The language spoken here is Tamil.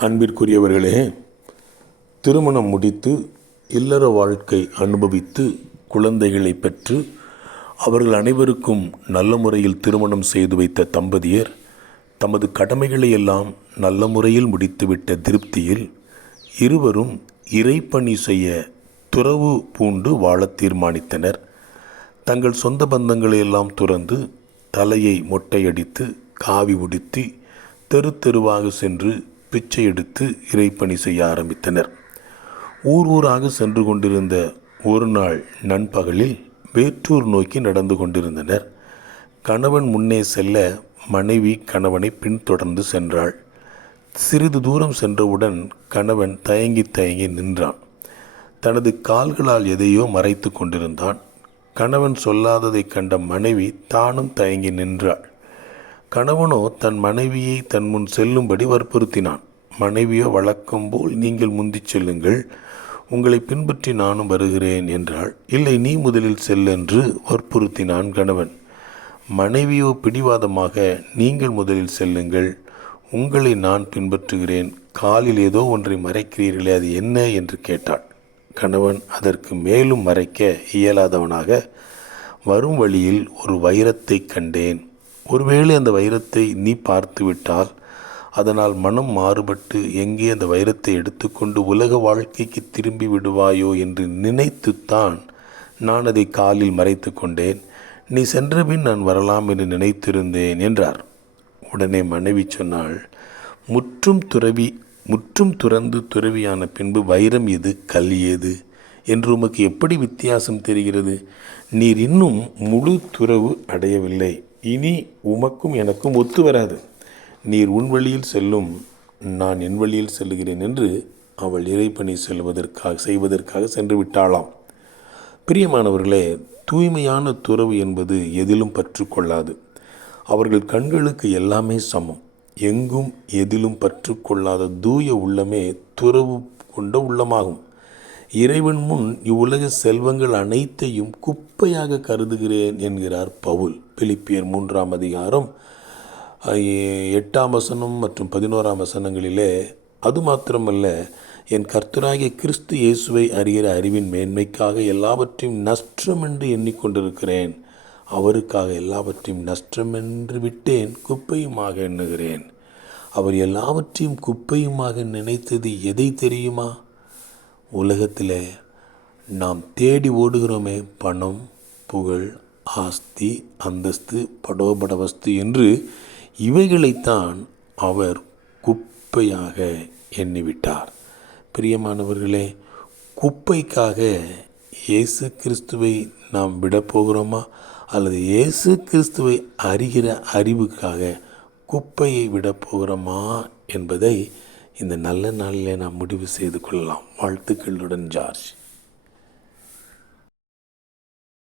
அன்பிற்குரியவர்களே திருமணம் முடித்து இல்லற வாழ்க்கை அனுபவித்து குழந்தைகளை பெற்று அவர்கள் அனைவருக்கும் நல்ல முறையில் திருமணம் செய்து வைத்த தம்பதியர் தமது கடமைகளை எல்லாம் நல்ல முறையில் முடித்துவிட்ட திருப்தியில் இருவரும் இறைப்பணி செய்ய துறவு பூண்டு வாழத் தீர்மானித்தனர். தங்கள் சொந்த பந்தங்களை எல்லாம் துறந்து தலையை மொட்டையடித்து காவி உடுத்தி தெரு தெருவாக சென்று பிச்சை எடுத்து இறைப்பணி செய்ய ஆரம்பித்தனர். ஊர் ஊராக சென்று கொண்டிருந்த ஒரு நாள் நண்பகலில் வேற்றூர் நோக்கி நடந்து கொண்டிருந்தனர். கணவன் முன்னே செல்ல மனைவி கணவனை பின்தொடர்ந்து சென்றாள். சிறிது தூரம் சென்றவுடன் கணவன் தயங்கி தயங்கி நின்றான். தனது கால்களால் எதையோ மறைத்து கொண்டிருந்தான். கணவன் சொல்லாததைக் கண்ட மனைவி தானும் தயங்கி நின்றாள். கணவனோ தன் மனைவியை தன் முன் செல்லும்படி வற்புறுத்தினான். மனைவியோ வழக்கம் போல் நீங்கள் முந்திச் செல்லுங்கள். உங்களை பின்பற்றி நானும் வருகிறேன் என்றாள். இல்லை நீ முதலில் செல்லென்று வற்புறுத்தினான் கணவன். மனைவியோ பிடிவாதமாக நீங்கள் முதலில் செல்லுங்கள். உங்களை நான் பின்பற்றுகிறேன். காலில் ஏதோ ஒன்றை மறைக்கிறீர்களே அது என்ன என்று கேட்டாள். கணவன் அதற்கு மேலும் மறைக்க இயலாதவனாக வரும் வழியில் ஒரு வைரத்தை கண்டேன். ஒருவேளை அந்த வைரத்தை நீ பார்த்துவிட்டால் அதனால் மனம் மாறுபட்டு எங்கே அந்த வைரத்தை எடுத்துக்கொண்டு உலக வாழ்க்கைக்கு திரும்பி விடுவாயோ என்று நினைத்துத்தான் நான் அதை காலில் மறைத்து கொண்டேன். நீ சென்றபின் நான் வரலாம் என்று நினைத்திருந்தேன் என்றார். உடனே மனைவி சொன்னாள் முற்றும் துறவி முற்றும் துறந்து துறவியான பின்பு வைரம் எது? கல் ஏது? என்று உமக்கு எப்படி வித்தியாசம் தெரிகிறது? நீர் இன்னும் முழு துறவு அடையவில்லை. இனி உமக்கும் எனக்கும் ஒத்து வராது. நீர் உன் வழியில் செல்லும் நான் என் வழியில் செல்லுகிறேன் என்று அவள் இறைப்பணி செல்வதற்காக செய்வதற்காக சென்று விட்டாளாம். பிரியமானவர்களே தூய்மையான துறவு என்பது எதிலும் பற்று கொள்ளாது. அவர்கள் கண்களுக்கு எல்லாமே சமம். எங்கும் எதிலும் பற்று கொள்ளாத தூய உள்ளமே துறவு கொண்ட உள்ளமாகும். இறைவன் முன் இவ்வுலக செல்வங்கள் அனைத்தையும் குப்பையாக கருதுகிறேன் என்கிறார் பவுல். பிலிப்பியர் மூன்றாம் அதிகாரம் எட்டாம் வசனம் மற்றும் பதினோராம் வசனங்களிலே அது மாத்திரமல்ல என் கர்த்தராகிய கிறிஸ்து இயேசுவை அறிகிற அறிவின் மேன்மைக்காக எல்லாவற்றையும் நஷ்டம் என்று எண்ணிக்கொண்டிருக்கிறேன். அவருக்காக எல்லாவற்றையும் நஷ்டமென்று விட்டேன் குப்பையுமாக எண்ணுகிறேன். அவர் எல்லாவற்றையும் குப்பையுமாக நினைத்தது எதை தெரியுமா? உலகத்தில் நாம் தேடி ஓடுகிறோமே பணம் புகழ் ஆஸ்தி அந்தஸ்து படோபட வஸ்து என்று இவைகளைத்தான் அவர் குப்பையாக எண்ணிவிட்டார். பிரியமானவர்களே குப்பைக்காக இயேசு கிறிஸ்துவை நாம் விடப்போகிறோமா அல்லது இயேசு கிறிஸ்துவை அறிகிற அறிவுக்காக குப்பையை விடப்போகிறோமா என்பதை இந்த நல்ல நாளில் நாம் முடிவு செய்து கொள்ளலாம். வாழ்த்துக்களுடன் ஜார்ஜ்.